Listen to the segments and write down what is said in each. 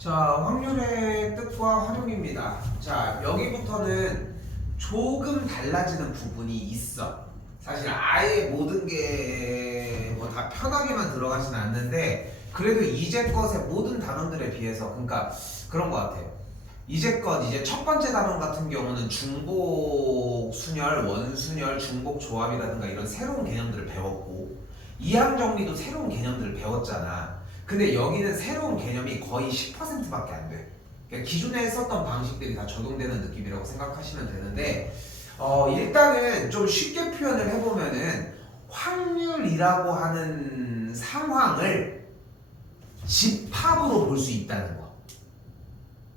자, 확률의 뜻과 활용입니다. 자, 여기부터는 조금 달라지는 부분이 있어. 사실 아예 모든 게 뭐 다 편하게만 들어가진 않는데 그래도 이제껏의 모든 단원들에 비해서 그러니까 그런 것 같아요. 이제껏 이제 첫 번째 단원 같은 경우는 중복 순열, 원순열, 중복 조합이라든가 이런 새로운 개념들을 배웠고 이항 정리도 새로운 개념들을 배웠잖아. 근데 여기는 새로운 개념이 거의 10%밖에 안 돼. 그러니까 기존에 썼던 방식들이 다 적용되는 느낌이라고 생각하시면 되는데 일단은 좀 쉽게 표현을 해보면은 확률이라고 하는 상황을 집합으로 볼 수 있다는 거.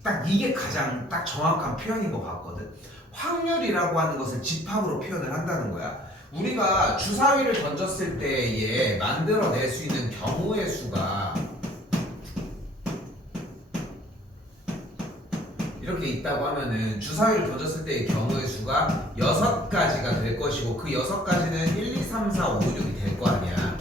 딱 이게 가장 딱 정확한 표현인 것 같거든. 확률이라고 하는 것을 집합으로 표현을 한다는 거야. 우리가 주사위를 던졌을 때에 만들어낼 수 있는 경우의 수가 이렇게 있다고 하면은 주사위를 던졌을 때의 경우의 수가 6가지가 될 것이고 그 6가지는 1, 2, 3, 4, 5, 6이 될 거 아니야.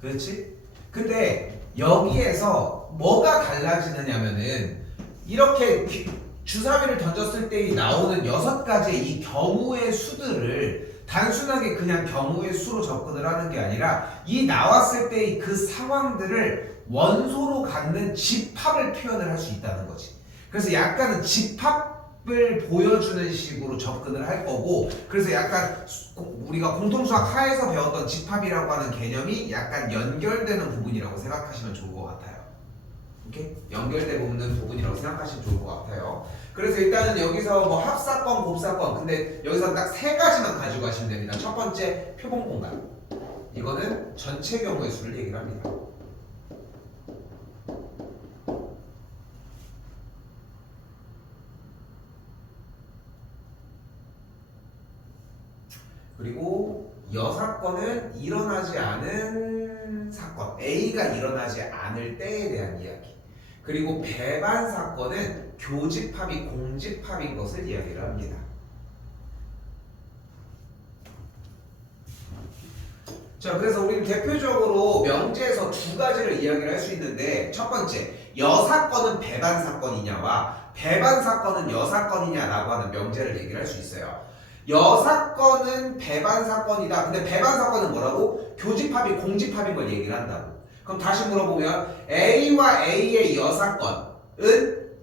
그렇지? 근데 여기에서 뭐가 달라지느냐면은 이렇게 주사위를 던졌을 때 나오는 6가지의 이 경우의 수들을 단순하게 그냥 경우의 수로 접근을 하는 게 아니라 이 나왔을 때의 그 상황들을 원소로 갖는 집합을 표현을 할 수 있다는 거지. 그래서 약간은 집합을 보여주는 식으로 접근을 할 거고 그래서 약간 우리가 공통수학 하에서 배웠던 집합이라고 하는 개념이 약간 연결되는 부분이라고 생각하시면 좋을 것 같아요. 오케이? 연결되고 있는 부분이라고 생각하시면 좋을 것 같아요. 그래서 일단은 여기서 뭐 합사건, 곱사건 근데 여기서 딱 3가지만 가지고 가시면 됩니다. 첫 번째 표본 공간 이거는 전체 경우의 수를 얘기를 합니다. 그리고 여사건은 일어나지 않은 사건 A가 일어나지 않을 때에 대한 이야기 그리고 배반 사건은 교집합이 공집합인 것을 이야기를 합니다. 자, 그래서 우리는 대표적으로 명제에서 2가지를 이야기를 할 수 있는데 첫 번째, 여사건은 배반 사건이냐와 배반 사건은 여사건이냐라고 하는 명제를 얘기를 할 수 있어요. 여사건은 배반 사건이다. 근데 배반 사건은 뭐라고? 교집합이 공집합인 걸 얘기를 한다고. 그럼 다시 물어보면 A와 A의 여사건은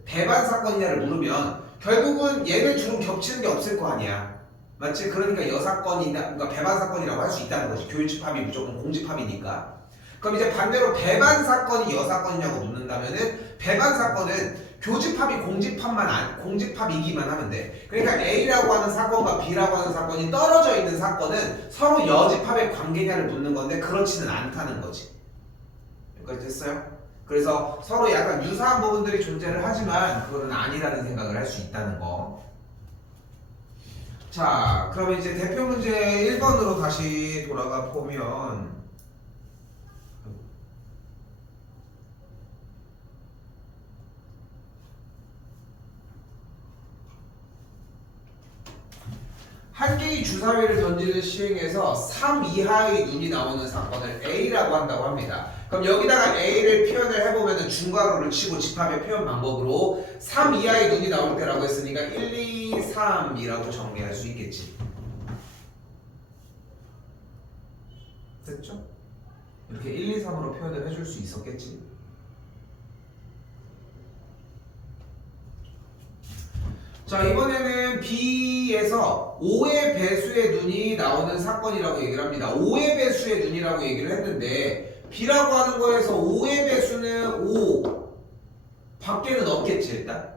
배반 사건이냐를 물으면 결국은 얘네 둘은 겹치는 게 없을 거 아니야. 맞지? 그러니까 여사건이나 그러니까 배반 사건이라고 할 수 있다는 거지. 교집합이 무조건 공집합이니까. 그럼 이제 반대로 배반 사건이 여사건이냐고 묻는다면은 배반 사건은 교집합이 공집합이기만 하면 돼. 그러니까 A라고 하는 사건과 B라고 하는 사건이 떨어져 있는 사건은 서로 여집합의 관계냐를 묻는 건데 그렇지는 않다는 거지. 여기까지 됐어요? 그래서 서로 약간 유사한 부분들이 존재를 하지만 그거는 아니라는 생각을 할 수 있다는 거. 자, 그러면 이제 대표 문제 1번으로 다시 돌아가 보면 한 개의 주사위를 던지는 시행에서 3 이하의 눈이 나오는 사건을 A라고 한다고 합니다. 그럼 여기다가 A를 표현을 해보면 중괄호를 치고 집합의 표현 방법으로 3 이하의 눈이 나올 때라고 했으니까 1, 2, 3이라고 정리할 수 있겠지. 됐죠? 이렇게 1, 2, 3으로 표현을 해줄 수 있었겠지. 자, 이번에는 B에서 5의 배수의 눈이 나오는 사건이라고 얘기를 합니다. 5의 배수의 눈이라고 얘기를 했는데 B라고 하는 거에서 5의 배수는 5 밖에는 없겠지 일단.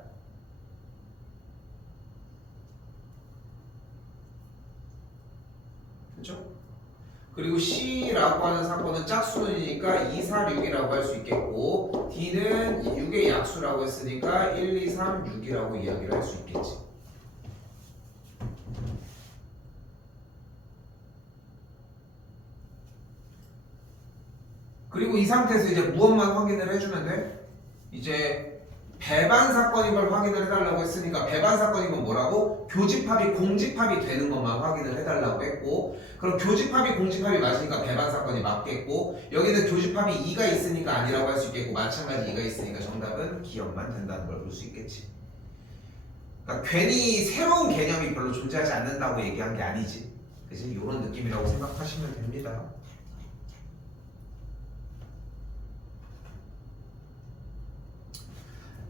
그렇죠? 그리고 C라고 하는 사건은 짝수눈이니까 2, 4, 6이라고 할 수 있겠고 D는 6의 약수라고 했으니까 1, 2, 3, 6이라고 이야기를 할 수 있겠지. 그리고 이 상태에서 이제 무엇만 확인을 해주면 돼? 이제 배반 사건인 걸 확인을 해달라고 했으니까 배반 사건인 건 뭐라고? 교집합이 공집합이 되는 것만 확인을 해달라고 했고 그럼 교집합이 공집합이 맞으니까 배반 사건이 맞겠고 여기는 교집합이 2가 있으니까 아니라고 할 수 있겠고 마찬가지 2가 있으니까 정답은 기억만 된다는 걸 볼 수 있겠지. 그러니까 괜히 새로운 개념이 별로 존재하지 않는다고 얘기한 게 아니지. 그래서 이런 느낌이라고 생각하시면 됩니다.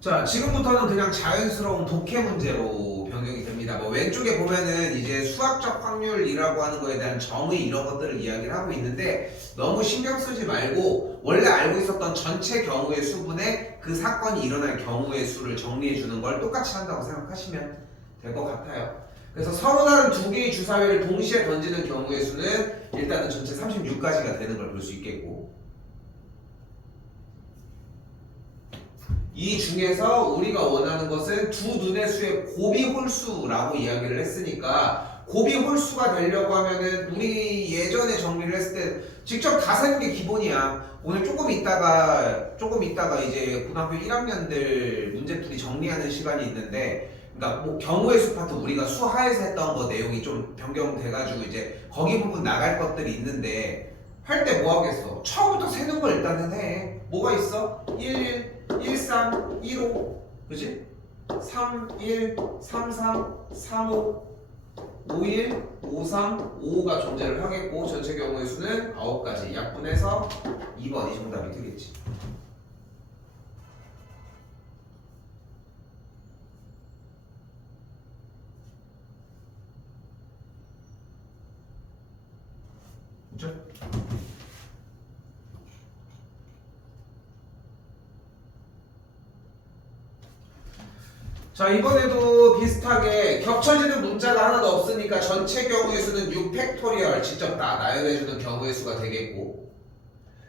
자, 지금부터는 그냥 자연스러운 독해 문제로 변경이 됩니다. 뭐 왼쪽에 보면은 이제 수학적 확률이라고 하는 거에 대한 정의 이런 것들을 이야기를 하고 있는데 너무 신경 쓰지 말고 원래 알고 있었던 전체 경우의 수분에 그 사건이 일어날 경우의 수를 정리해 주는 걸 똑같이 한다고 생각하시면 될 것 같아요. 그래서 서로 다른 두 개의 주사위를 동시에 던지는 경우의 수는 일단은 전체 36가지가 되는 걸 볼 수 있겠고 이 중에서 우리가 원하는 것은 두 눈의 수의 곱이 홀수라고 이야기를 했으니까 곱이 홀수가 되려고 하면은 우리 예전에 정리를 했을 때 직접 다 세는 게 기본이야. 오늘 조금 있다가 이제 고등학교 1학년들 문제풀이 정리하는 시간이 있는데 그러니까 뭐 경우의 수 파트 우리가 수하에서 했던 거 내용이 좀 변경돼가지고 이제 거기 부분 나갈 것들이 있는데 할 때 뭐 하겠어? 처음부터 세는 걸 일단은 해. 뭐가 있어? 11 13, 15, 그지? 3, 1, 3, 3, 3, 5, 5, 1, 5, 3, 5가 존재를 하겠고 전체 경우의 수는 9가지 약분해서 2번이 정답이 되겠지. 그죠? 자 이번에도 비슷하게 겹쳐지는 문자가 하나도 없으니까 전체 경우의 수는 6팩토리얼 직접 다 나열해주는 경우의 수가 되겠고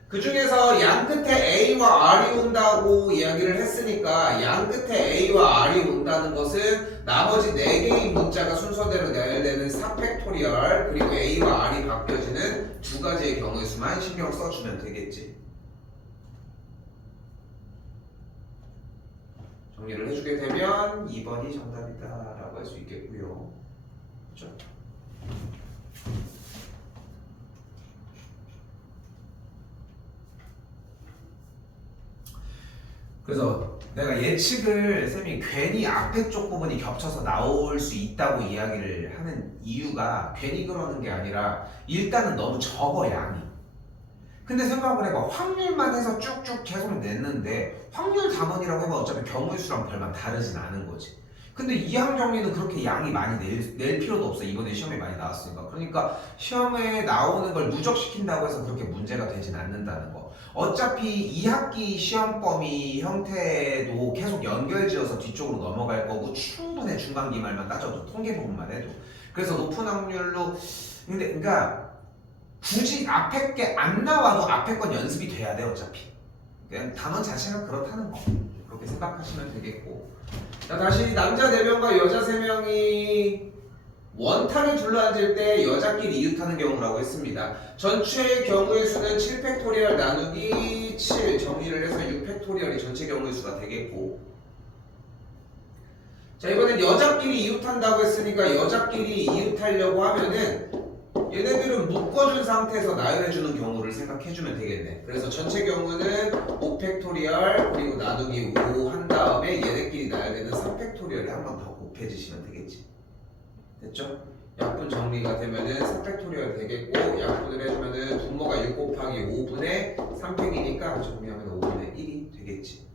그 중에서 양 끝에 A와 R이 온다고 이야기를 했으니까 양 끝에 A와 R이 온다는 것은 나머지 4개의 문자가 순서대로 나열되는 4팩토리얼 그리고 A와 R이 바뀌어지는 두 가지의 경우의 수만 신경 써주면 되겠지. 정리를 해주게 되면 2번이 정답이다 라고 할 수 있겠고요. 그렇죠? 그래서 내가 예측을 쌤이 괜히 앞에 쪽 부분이 겹쳐서 나올 수 있다고 이야기를 하는 이유가 괜히 그러는 게 아니라 일단은 너무 적어 양이. 근데 생각을 해봐. 확률만 해서 쭉쭉 계속 냈는데 확률 단원이라고 해봐 어차피 경우의 수랑 별반 다르진 않은 거지. 근데 이항 정리는 그렇게 양이 많이 낼 필요도 없어. 이번에 시험에 많이 나왔으니까. 그러니까 시험에 나오는 걸 누적시킨다고 해서 그렇게 문제가 되진 않는다는 거. 어차피 2학기 시험 범위 형태도 계속 연결지어서 뒤쪽으로 넘어갈 거고 충분해. 중간 기말만 따져도 통계 부분만 해도. 그래서 높은 확률로 근데 그러니까 굳이 앞에 게 안 나와도 앞에 건 연습이 돼야 돼 어차피. 그냥 단원 자체가 그렇다는 거. 그렇게 생각하시면 되겠고. 자 다시 남자 4명과 여자 3명이 원탄에 둘러앉을 때 여자끼리 이웃하는 경우라고 했습니다. 전체 경우의 수는 7팩토리얼 나누기 7 정리를 해서 6팩토리얼이 전체 경우의 수가 되겠고 자 이번엔 여자끼리 이웃한다고 했으니까 여자끼리 이웃하려고 하면은 얘네들은 묶어준 상태에서 나열해주는 경우를 생각해주면 되겠네. 그래서 전체 경우는 5팩토리얼 그리고 나누기 5 한 다음에 얘네끼리 나열되는 3팩토리얼이 한 번 더 곱해지시면 되겠지. 됐죠? 약분 정리가 되면은 3팩토리얼 되겠고 약분을 해주면은 분모가 6 곱하기 5분의 3팩이니까 정리하면 5분의 1이 되겠지.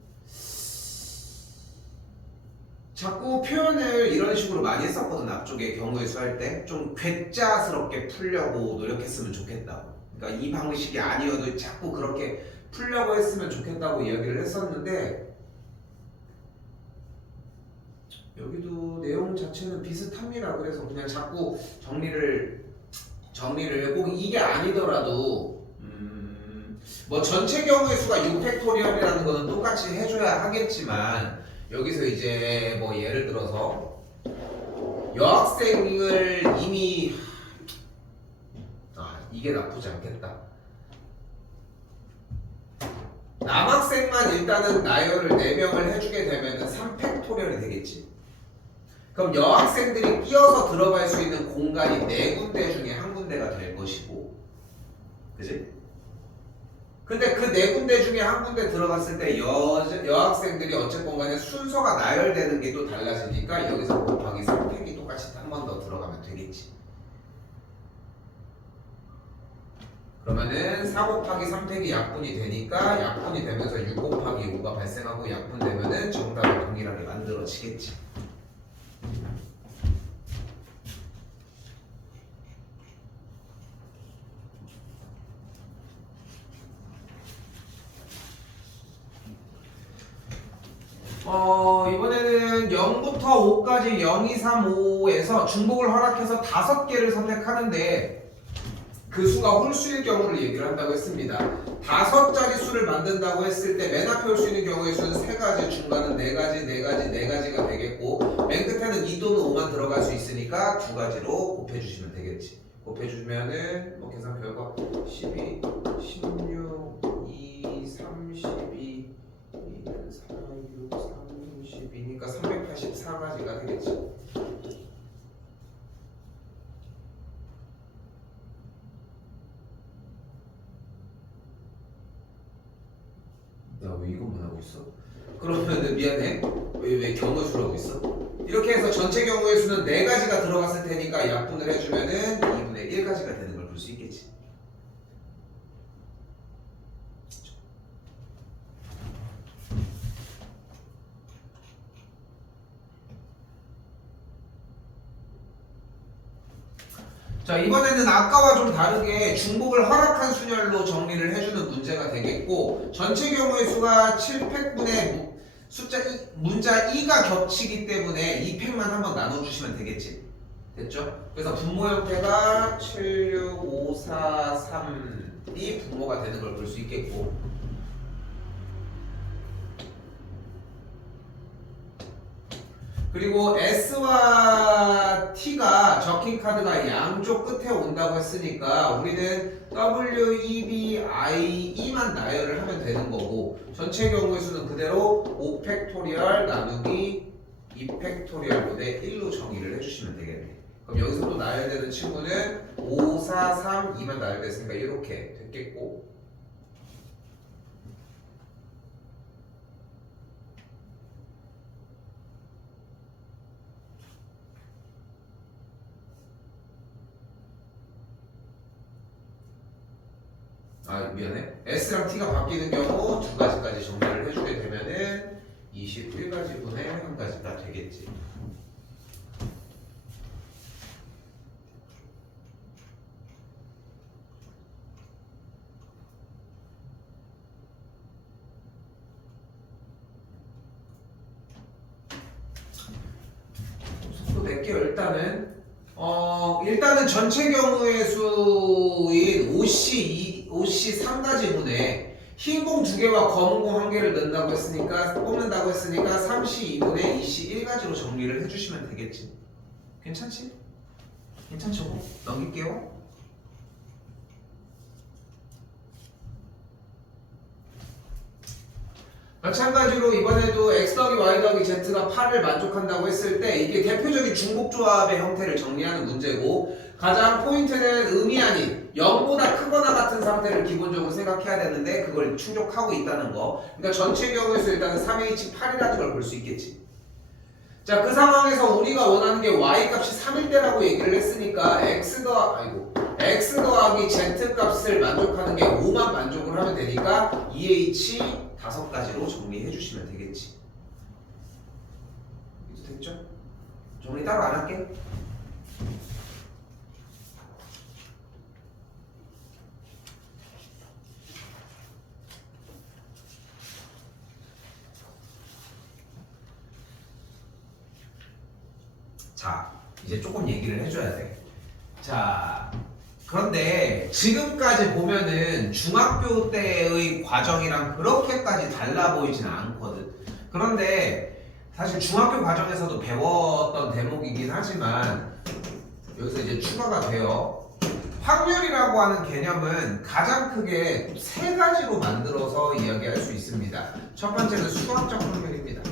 자꾸 표현을 이런 식으로 많이 했었거든. 앞쪽에 경우의 수 할 때 좀 괴짜스럽게 풀려고 노력했으면 좋겠다고. 그러니까 이 방식이 아니어도 자꾸 그렇게 풀려고 했으면 좋겠다고 이야기를 했었는데 여기도 내용 자체는 비슷합니다. 그래서 그냥 자꾸 정리를 꼭 이게 아니더라도 뭐 전체 경우의 수가 6팩토리얼이라는 거는 똑같이 해줘야 하겠지만 여기서 이제 뭐 예를 들어서 여학생을 이미 이게 나쁘지 않겠다. 남학생만 일단은 나열을 4명을 해주게 되면은 3팩토리얼이 되겠지. 그럼 여학생들이 끼어서 들어갈 수 있는 공간이 4군데 중에 한 군데가 될 것이고, 그지? 근데 그 4군데 중에 한 군데 들어갔을 때 여학생들이 어쨌건 간에 순서가 나열되는 게 또 달라지니까 여기서 곱하기 3팩이 똑같이 한 번 더 들어가면 되겠지. 그러면은 4 곱하기 3팩이 약분이 되니까 약분이 되면서 6 곱하기 5가 발생하고 약분되면은 정답이 동일하게 만들어지겠지. 이번에는 0부터 5까지 0, 2, 3, 5에서 중복을 허락해서 5개를 선택하는데 그 수가 홀수일 경우를 얘기를 한다고 했습니다. 5자리 수를 만든다고 했을 때 맨 앞에 올 수 있는 경우의 수는 3가지, 중간은 4가지, 4가지, 4가지가 되겠고 맨 끝에는 2 또는 5만 들어갈 수 있으니까 2가지로 곱해주시면 되겠지. 곱해주면은 뭐 계산 결과 12, 16, 2, 32, 2는 4, 6, 32니까 384가지가 되겠지. 나 왜 이것만 하고 있어? 그러면은 미안해. 왜 경우의 수라고 있어? 이렇게 해서 전체 경우의 수는 4가지가 들어갔을 테니까 약분을 해주면은 2분의 1가지가 되는 걸 볼 수 있겠지. 자, 이번에는 아까와 좀 다르게 중복을 허락한 순열로 정리를 해주는 문제가 되겠고 전체 경우의 수가 7팩분의 숫자 문자 2가 겹치기 때문에 2팩만 한번 나눠주시면 되겠지. 됐죠? 그래서 분모 형태가 7, 6, 5, 4, 3이 분모가 되는 걸 볼 수 있겠고 그리고 S와 T가 적힌 카드가 양쪽 끝에 온다고 했으니까 우리는 W, E, B, I, E만 나열을 하면 되는 거고 전체 경우의 수는 그대로 5팩토리얼 나누기 2팩토리얼분의 1로 정의를 해주시면 되겠네. 그럼 여기서 또 나열되는 친구는 5, 4, 3, 2만 나열됐으니까 이렇게 됐겠고 미안해. S랑 T가 바뀌는 경우 2가지까지 정리를 해주게 되면은 21가지 분의 1가지가 되겠지. 속도 낼게요. 일단은 전체 경우의 수인 OC 3가지 분에 흰 공 2개와 검은 공 1개를 넣는다고 했으니까 뽑는다고 했으니까 3C 2분의 2C 1가지로 정리를 해주시면 되겠지. 괜찮지? 괜찮죠? 넘길게요. 마찬가지로 이번에도 x 더하기 y 더하기 z가 8을 만족한다고 했을 때 이게 대표적인 중복조합의 형태를 정리하는 문제고 가장 포인트는 음이 아닌 0보다 크거나 같은 상태를 기본적으로 생각해야 되는데 그걸 충족하고 있다는 거. 그러니까 전체 경우에서 일단은 3H 8이라는 걸 볼 수 있겠지. 자, 그 상황에서 우리가 원하는 게 y 값이 3일 때라고 얘기를 했으니까 x 더하기 z 값을 만족하는 게 5만 만족을 하면 되니까 2H 5가지로 정리해 주시면 되겠지. 이제 됐죠? 정리 따로 안 할게. 자, 이제 조금 얘기를 해줘야 돼. 자, 그런데 지금까지 보면은 중학교 때의 과정이랑 그렇게까지 달라 보이진 않거든. 그런데 사실 중학교 과정에서도 배웠던 대목이긴 하지만 여기서 이제 추가가 돼요. 확률이라고 하는 개념은 가장 크게 세 가지로 만들어서 이야기할 수 있습니다. 첫 번째는 수학적 확률입니다.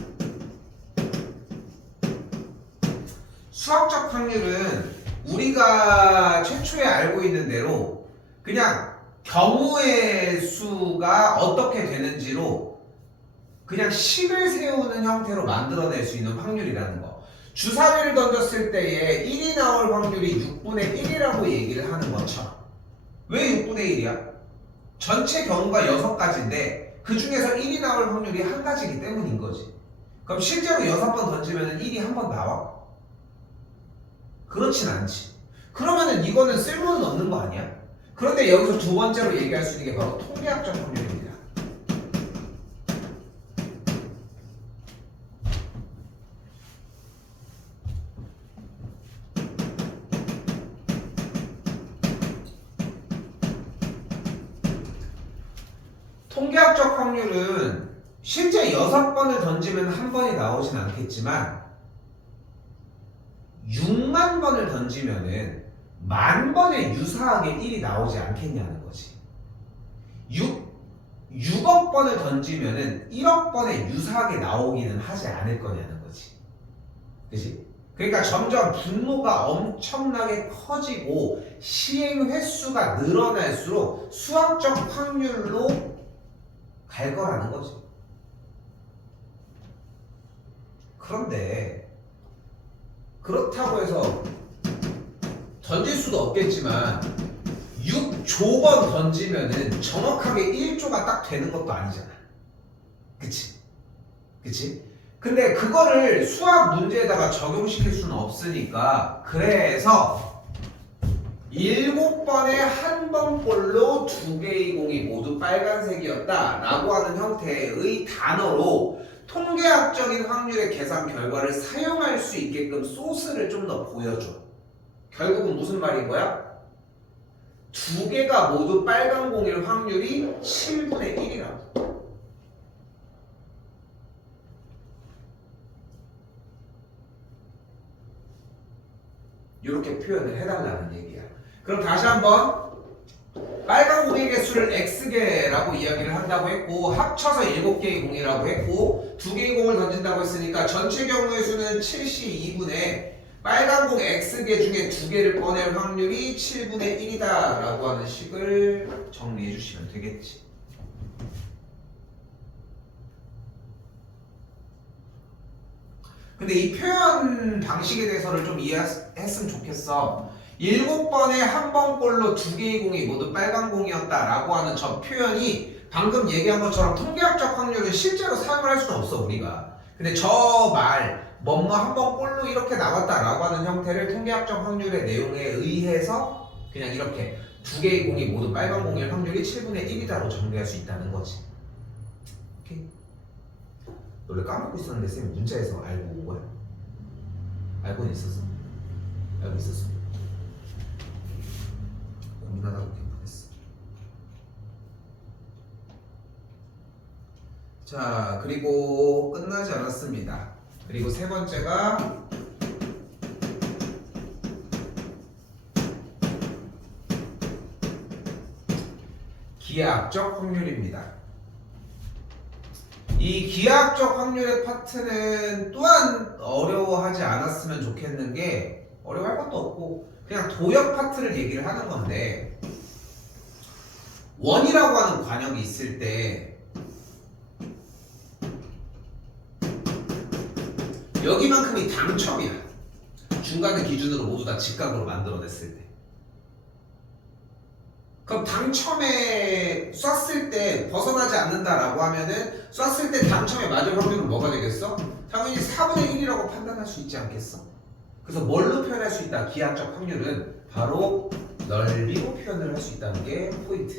수학적 확률은 우리가 최초에 알고 있는 대로 그냥 경우의 수가 어떻게 되는지로 그냥 식을 세우는 형태로 만들어낼 수 있는 확률이라는 거. 주사위를 던졌을 때에 1이 나올 확률이 6분의 1이라고 얘기를 하는 것처럼. 왜 6분의 1이야? 전체 경우가 6가지인데 그 중에서 1이 나올 확률이 한 가지이기 때문인 거지. 그럼 실제로 6번 던지면 1이 한 번 나와? 그렇진 않지. 그러면은 이거는 쓸모는 없는 거 아니야? 그런데 여기서 두 번째로 얘기할 수 있는 게 바로 통계학적 확률입니다. 통계학적 확률은 실제 6번을 던지면 한 번이 나오진 않겠지만 6만 번을 던지면은 10,000번에 유사하게 1이 나오지 않겠냐는 거지. 6억 번을 던지면은 1억 번에 유사하게 나오기는 하지 않을 거냐는 거지. 그치? 그러니까 점점 분모가 엄청나게 커지고 시행 횟수가 늘어날수록 수학적 확률로 갈 거라는 거지. 그런데 그렇다고 해서 던질 수도 없겠지만 6조번 던지면은 정확하게 1조가 딱 되는 것도 아니잖아. 그치? 그치? 근데 그거를 수학 문제에다가 적용시킬 수는 없으니까 그래서 7번에 한 번꼴로 2개의 공이 모두 빨간색이었다 라고 하는 형태의 단어로 통계학적인 확률의 계산 결과를 사용할 수 있게끔 소스를 좀 더 보여줘. 결국은 무슨 말인 거야? 2개가 모두 빨간 공일 확률이 7분의 1이라고. 이렇게 표현을 해달라는 얘기야. 그럼 다시 한번 빨간 공의 개수를 X개라고 이야기를 한다고 했고 합쳐서 7개의 공이라고 했고 2개의 공을 던진다고 했으니까 전체 경우의 수는 7C2분의 빨간 공 X개 중에 2개를 꺼낼 확률이 7분의 1이다 라고 하는 식을 정리해 주시면 되겠지. 근데 이 표현 방식에 대해서를 좀 이해했으면 좋겠어. 7번에 한 번꼴로 2개의 공이 모두 빨간 공이었다 라고 하는 저 표현이 방금 얘기한 것처럼 통계학적 확률을 실제로 사용을 할 수는 없어 우리가. 근데 저 말 뭐뭐 한 번꼴로 이렇게 나왔다 라고 하는 형태를 통계학적 확률의 내용에 의해서 그냥 이렇게 2개의 공이 모두 빨간 공일 확률이 7분의 1이다로 정리할 수 있다는 거지. 오케이? 너를 까먹고 있었는데 쌤이 문자에서 알고 온 거야? 알고는 있었어? 알고 있었어? 고민하다가 괜찮았어. 자, 그리고 끝나지 않았습니다. 그리고 세 번째가 기하학적 확률입니다. 이 기하학적 확률의 파트는 또한 어려워하지 않았으면 좋겠는 게 어려워할 것도 없고 그냥 도역 파트를 얘기를 하는 건데 원이라고 하는 관역이 있을 때 여기만큼이 당첨이야. 중간을 기준으로 모두 다 직각으로 만들어냈을 때. 그럼 당첨에 쐈을 때 벗어나지 않는다라고 하면은 쐈을 때 당첨에 맞을 확률은 뭐가 되겠어? 당연히 4분의 1이라고 판단할 수 있지 않겠어? 그래서 뭘로 표현할 수 있다? 기하학적 확률은 바로 넓이로 표현을 할 수 있다는 게 포인트.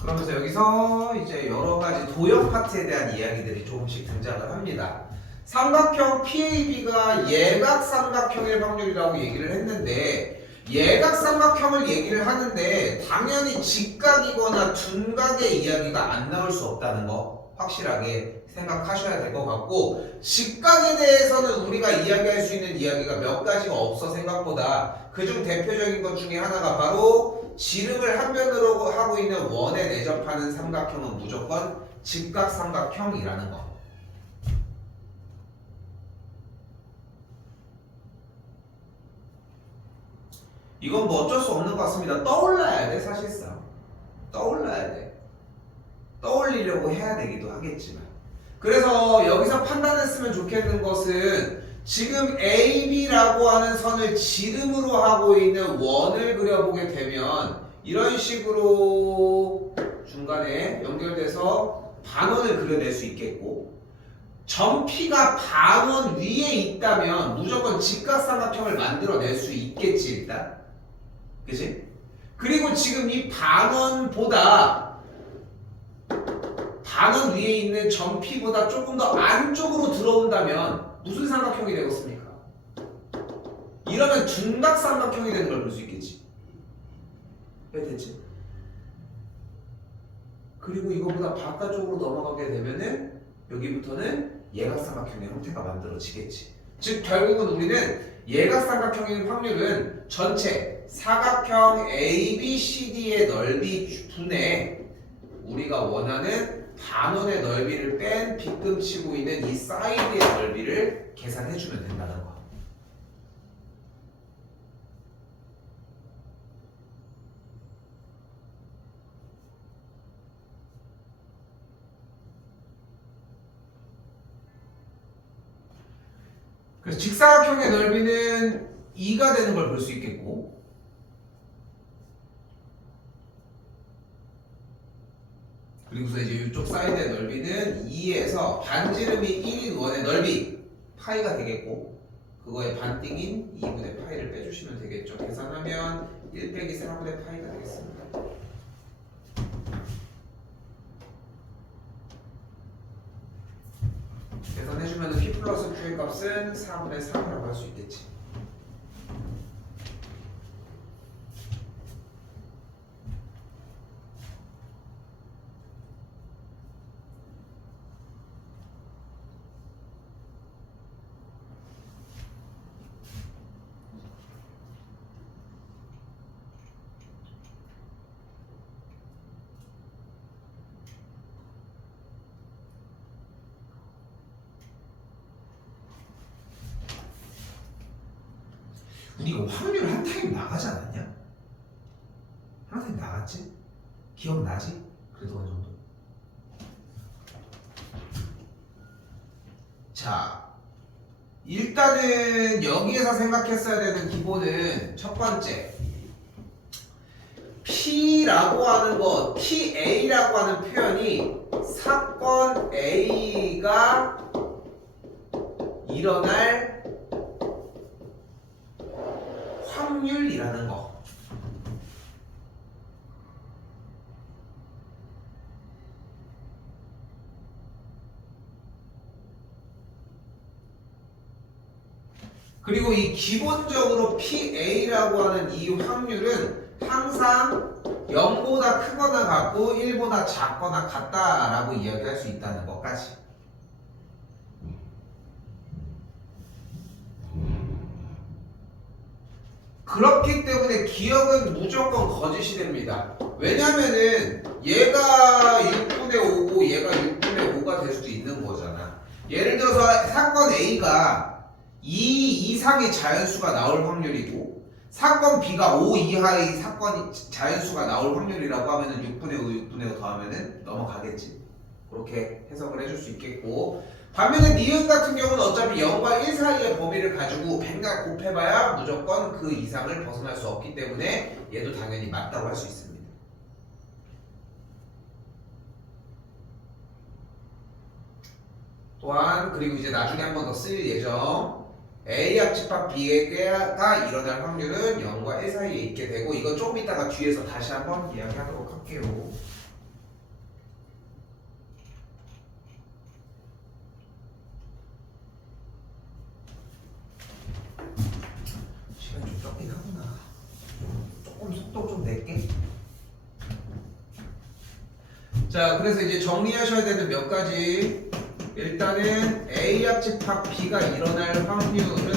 그러면서 여기서 이제 여러 가지 도역 파트에 대한 이야기들이 조금씩 등장을 합니다. 삼각형 PAB가 예각 삼각형일 확률이라고 얘기를 했는데 예각삼각형을 얘기를 하는데 당연히 직각이거나 둔각의 이야기가 안 나올 수 없다는 거 확실하게 생각하셔야 될 것 같고, 직각에 대해서는 우리가 이야기할 수 있는 이야기가 몇 가지가 없어. 생각보다 그중 대표적인 것 중에 하나가 바로 지름을 한 변으로 하고 있는 원에 내접하는 삼각형은 무조건 직각삼각형이라는 거. 이건 뭐 어쩔 수 없는 것 같습니다. 떠올라야 돼. 사실상 떠올라야 돼. 떠올리려고 해야 되기도 하겠지만, 그래서 여기서 판단했으면 좋겠는 것은 지금 AB라고 하는 선을 지름으로 하고 있는 원을 그려보게 되면 이런 식으로 중간에 연결돼서 반원을 그려낼 수 있겠고, 점 P가 반원 위에 있다면 무조건 직각삼각형을 만들어낼 수 있겠지. 일단 그치? 그리고 지금 이 반원 위에 있는 점 P보다 조금 더 안쪽으로 들어온다면 무슨 삼각형이 되겠습니까? 이러면 둔각삼각형이 되는 걸 볼 수 있겠지. 왜 됐지? 그리고 이거보다 바깥쪽으로 넘어가게 되면은 여기부터는 예각삼각형의 형태가 만들어지겠지. 즉 결국은 우리는 예각삼각형인 확률은 전체 사각형 ABCD의 넓이 분의 우리가 원하는 반원의 넓이를 뺀 빗금치고 있는 이 사이드의 넓이를 계산해주면 된다는 거. 그래서 직사각형의 넓이는 2가 되는 걸 볼 수 있겠고, 그리고서 이제 이쪽 사이드의 넓이는 2에서 반지름이 1인 원의 넓이 파이가 되겠고, 그거의 반띵인 2분의 파이를 빼주시면 되겠죠. 계산하면 1 빼기 4분의 파이가 되겠습니다. 계산해주면 P 플러스 Q의 값은 4분의 3이라고 할 수 있겠지. 우리 이거 확률 한 타임 나가지 않았냐? 한 타임 나갔지? 기억나지? 그래도 어느 정도. 자, 일단은 여기에서 생각했어야 되는 기본은 첫 번째, P라고 하는 거, TA라고 하는 표현이 사건 A가 일어날 확률이라는 거. 그리고 이 기본적으로 PA라고 하는 이 확률은 항상 0보다 크거나 같고 1보다 작거나 같다라고 이야기할 수 있다는 것까지. 그렇기 때문에 기억은 무조건 거짓이 됩니다. 왜냐면은 얘가 6분의 5고 얘가 6분의 5가 될 수도 있는 거잖아. 예를 들어서 사건 A가 2 이상의 자연수가 나올 확률이고 사건 B가 5 이하의 사건 자연수가 나올 확률이라고 하면은 6분의 5, 6분의 5 더하면은 넘어가겠지. 그렇게 해석을 해줄 수 있겠고, 반면에 니은 같은 경우는 어차피 0과 1 사이의 범위를 가지고 백날 곱해봐야 무조건 그 이상을 벗어날 수 없기 때문에 얘도 당연히 맞다고 할 수 있습니다. 또한 그리고 이제 나중에 한 번 더 쓸 예정, A 합집합 B가 일어날 확률은 0과 1 사이에 있게 되고, 이건 조금 이따가 뒤에서 다시 한번 이야기하도록 할게요. 시간이 좀 적긴 하구나. 자, 그래서 이제 정리하셔야 되는 몇 가지. 일단은 A 합집합 B가 일어날 확률은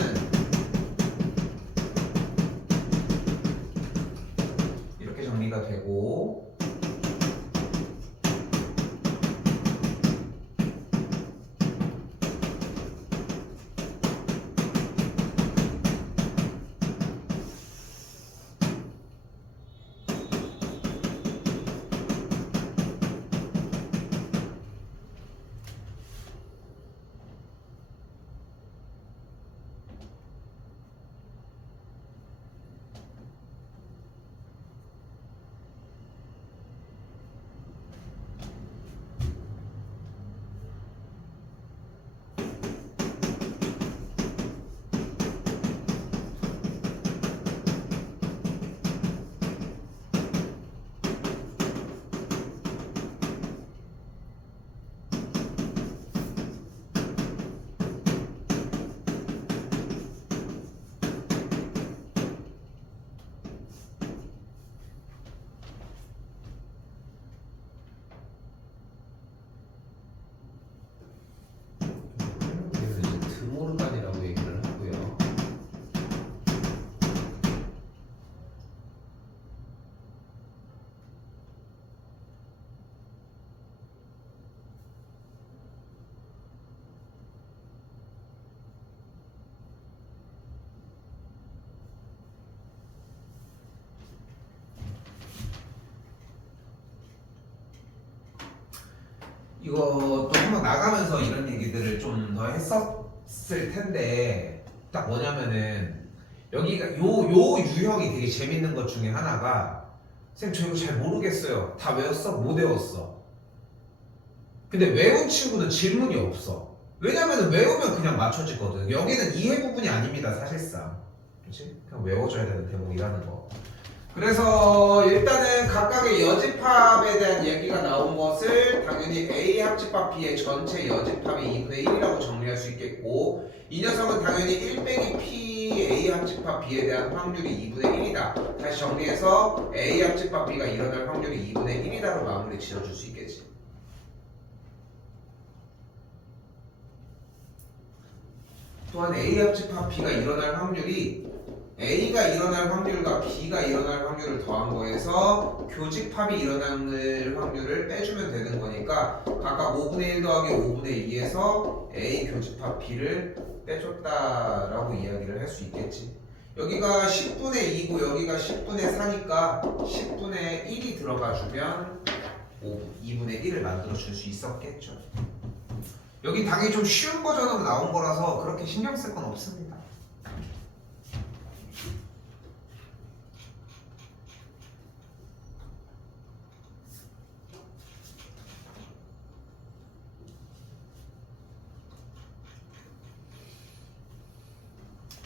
이렇게 정리가 되고, 그래서 이제 드모르간이라고 얘기를 하고요. 이거 또 한번 나가면서 이런 얘기들을 좀 더 했었을 텐데, 딱 뭐냐면은 여기가 요 유형이 되게 재밌는 것 중에 하나가, 쌤 저 이거 잘 모르겠어요. 다 외웠어? 못 외웠어. 근데 외운 친구는 질문이 없어. 왜냐면은 외우면 그냥 맞춰지거든. 여기는 이해 부분이 아닙니다, 사실상. 그렇지? 그냥 외워줘야 되는 대목이라는 거. 그래서 일단은 각각의 여집합에 대한 얘기가 나온 것을 당연히 A 합집합 B의 전체 여집합이 2분의 1이라고 정리할 수 있겠고, 이 녀석은 당연히 1 빼기 P A 합집합 B에 대한 확률이 2분의 1이다. 다시 정리해서 A 합집합 B가 일어날 확률이 2분의 1이다로 마무리 지어줄 수 있겠지. 또한 A 합집합 B가 일어날 확률이 A가 일어날 확률과 B가 일어날 확률을 더한 거에서 교집합이 일어날 확률을 빼주면 되는 거니까 각각 5분의 1 더하기 5분의 2에서 A 교집합 B를 빼줬다라고 이야기를 할 수 있겠지. 여기가 10분의 2고 여기가 10분의 4니까 10분의 1이 들어가주면 2분의 1을 만들어줄 수 있었겠죠. 여기 당연히 좀 쉬운 버전으로 나온 거라서 그렇게 신경 쓸 건 없습니다.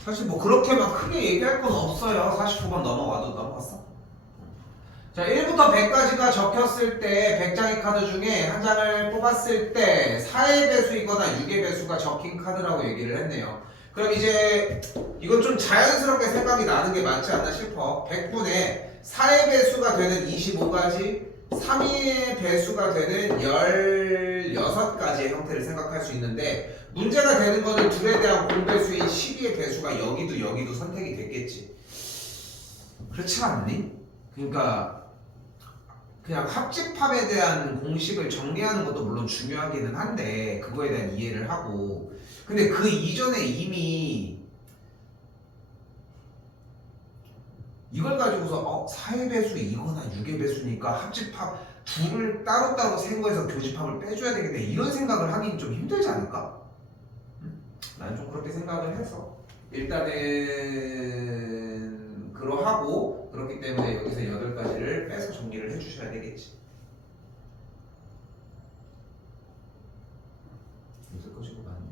사실 뭐 그렇게 막 크게 얘기할 건 없어요. 49번 넘어와도 넘어갔어. 자, 1부터 100까지가 적혔을 때 100장의 카드 중에 한 장을 뽑았을 때 4의 배수이거나 6의 배수가 적힌 카드라고 얘기를 했네요. 그럼 이제 이건 좀 자연스럽게 생각이 나는 게 맞지 않나 싶어. 100분의 4의 배수가 되는 25가지, 3의 배수가 되는 16가지의 형태를 생각할 수 있는데, 문제가 되는 거는 둘에 대한 공배수인 12의 배수가 여기도 선택이 됐겠지. 그렇지 않니? 그러니까 그냥 합집합에 대한 공식을 정리하는 것도 물론 중요하기는 한데, 그거에 대한 이해를 하고, 근데 그 이전에 이미 이걸 가지고서 4의 배수 이거나 6의 배수니까 합집합 둘을 따로따로 센 거에서 교집합을 빼줘야 되겠네, 이런 생각을 하긴 좀 힘들지 않을까? 나는 좀 그렇게 생각을 해서 일단은 그러하고, 그렇기 때문에 여기서 8가지를 빼서 정리를 해주셔야 되겠지. 요새 꺼지고 많이?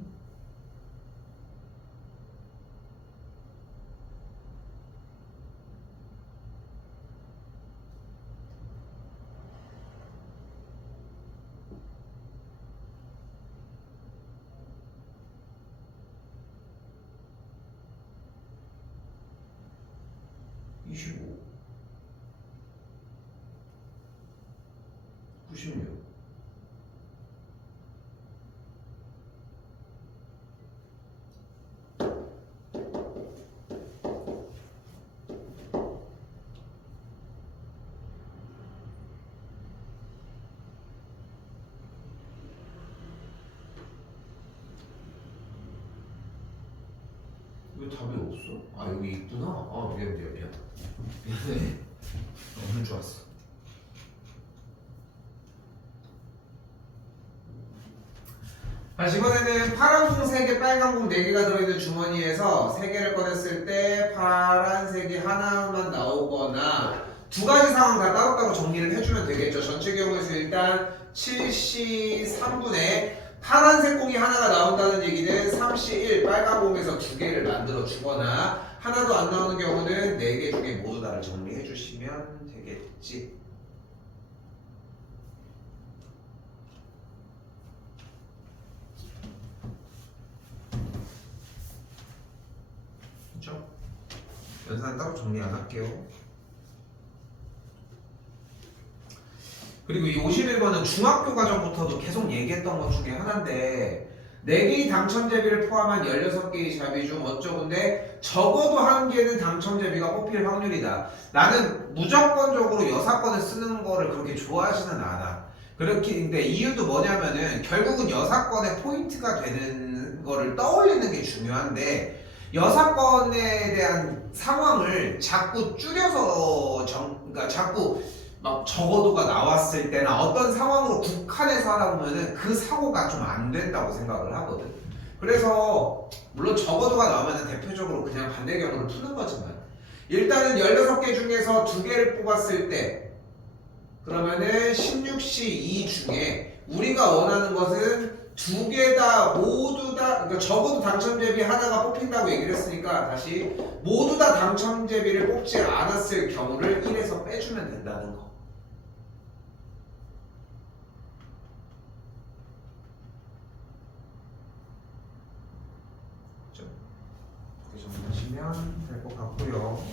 이 25 96 왜 답이 없어? 아 여기 있구나. 아 미안해. 없는 줄 알았어. 자, 이번에는 파란 공 3개, 빨간 공 4개가 들어있는 주머니에서 3개를 꺼냈을 때 파란색이 하나만 나오거나 두 가지 상황 다 따로따로 정리를 해주면 되겠죠. 전체 경우에서 일단 7시 3분에 파란색 공이 하나가 나온다는 얘기는 3시 1 빨간 공에서 2개를 만들어 주거나 하나도 안 나오는 경우는 4개 중에 모두 다를 정리해 주시면 되겠지. 그렇죠? 연산 따로 정리 안 할게요. 그리고 이 51번은 중학교 과정부터도 계속 얘기했던 것 중에 하나인데 4개의 당첨제비를 포함한 16개의 잡이 중 어쩌건데 적어도 1개는 당첨제비가 뽑힐 확률이다. 나는 무조건적으로 여사건을 쓰는 거를 그렇게 좋아하지는 않아. 그렇긴데 이유도 뭐냐면은 결국은 여사건의 포인트가 되는 거를 떠올리는 게 중요한데 여사건에 대한 상황을 자꾸 줄여서 그러니까 자꾸 막 적어도가 나왔을 때나 어떤 상황으로 국한해서 하다 보면은 그 사고가 좀 안 된다고 생각을 하거든. 그래서 물론 적어도가 나오면은 대표적으로 그냥 반대 경우를 푸는 거지만 일단은 16개 중에서 2개를 뽑았을 때 그러면은 16시 2 중에 우리가 원하는 것은 2개 다 모두 다 그러니까 적어도 당첨제비 하나가 뽑힌다고 얘기를 했으니까 다시 모두 다 당첨제비를 뽑지 않았을 경우를 1에서 빼주면 된다는 거. 그렇게 정리하시면 될 것 같고요.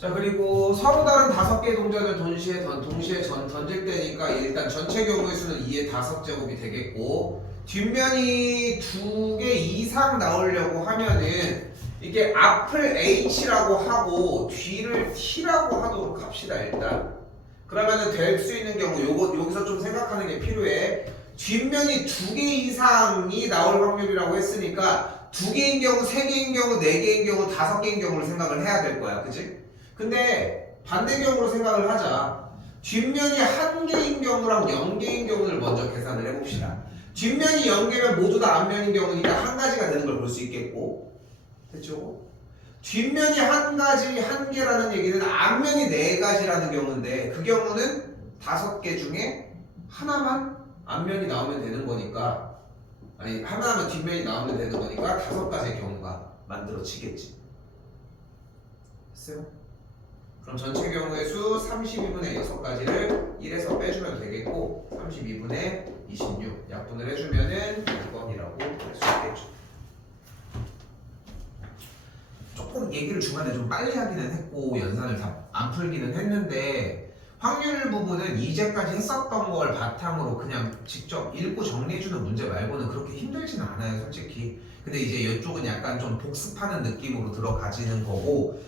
자 그리고 서로 다른 5개의 동전을 동시에 던질 때니까 일단 전체 경우의 수는 2의 5제곱이 되겠고 뒷면이 2개 이상 나오려고 하면은 이게 앞을 H라고 하고 뒤를 T라고 하도록 합시다. 일단 그러면은 될 수 있는 경우 여기서 좀 생각하는 게 필요해. 뒷면이 2개 이상이 나올 확률이라고 했으니까 2개인 경우, 3개인 경우, 4개인 경우, 5개인 경우를 생각을 해야 될 거야. 그치? 근데 반대경우로 생각을 하자. 뒷면이 1개인 경우랑 0개인 경우를 먼저 계산을 해봅시다. 뒷면이 0개면 모두 다 앞면인 경우니까 한 가지가 되는 걸 볼 수 있겠고 됐죠? 뒷면이 1개라는 얘기는 앞면이 4가지라는 경우인데 그 경우는 5개 중에 하나만 앞면이 나오면 되는 거니까 아니 하나만 뒷면이 나오면 되는 거니까 5가지의 경우가 만들어지겠지. 됐어요? 그럼 전체 경우의 수 32분의 6가지를 1에서 빼주면 되겠고 32분의 26 약분을 해주면은 100번이라고 할 수 있겠죠. 조금 얘기를 중간에 좀 빨리 하기는 했고 연산을 다 안 풀기는 했는데 확률 부분은 이제까지 했었던 걸 바탕으로 그냥 직접 읽고 정리해주는 문제 말고는 그렇게 힘들지는 않아요 솔직히. 근데 이제 이쪽은 약간 좀 복습하는 느낌으로 들어가지는 거고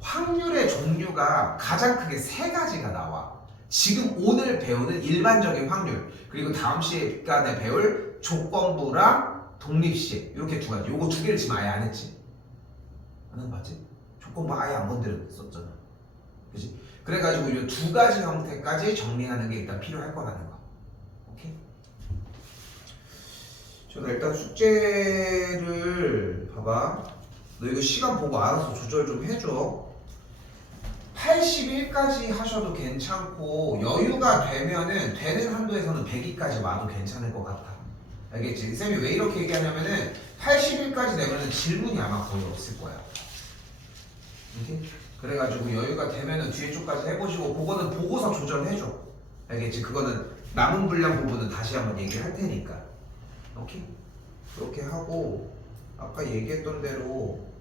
확률의 종류가 가장 크게 3가지가 나와. 지금 오늘 배우는 일반적인 확률 그리고 다음 시간에 배울 조건부랑 독립시 이렇게 2가지. 요거 2개를 지금 아예 안 했지. 안 한 거 맞지? 조건부 아예 안 건드렸었잖아. 그치? 그래가지고 이 2가지 형태까지 정리하는 게 일단 필요할 거라는 거. 오케이? 저는 일단 숙제를 봐봐. 너 이거 시간 보고 알아서 조절 좀 해줘. 81까지 하셔도 괜찮고 여유가 되면은 되는 한도에서는 102까지 와도 괜찮을 것 같아. 알겠지? 쌤이 왜 이렇게 얘기하냐면은 81까지 되면은 질문이 아마 거의 없을 거야. 오케이? 그래가지고 여유가 되면은 뒤에 쪽까지 해보시고 그거는 보고서 조절해줘. 알겠지? 그거는 남은 분량 부분은 다시 한번 얘기를 할 테니까. 오케이? 그렇게 하고 아까 얘기했던 대로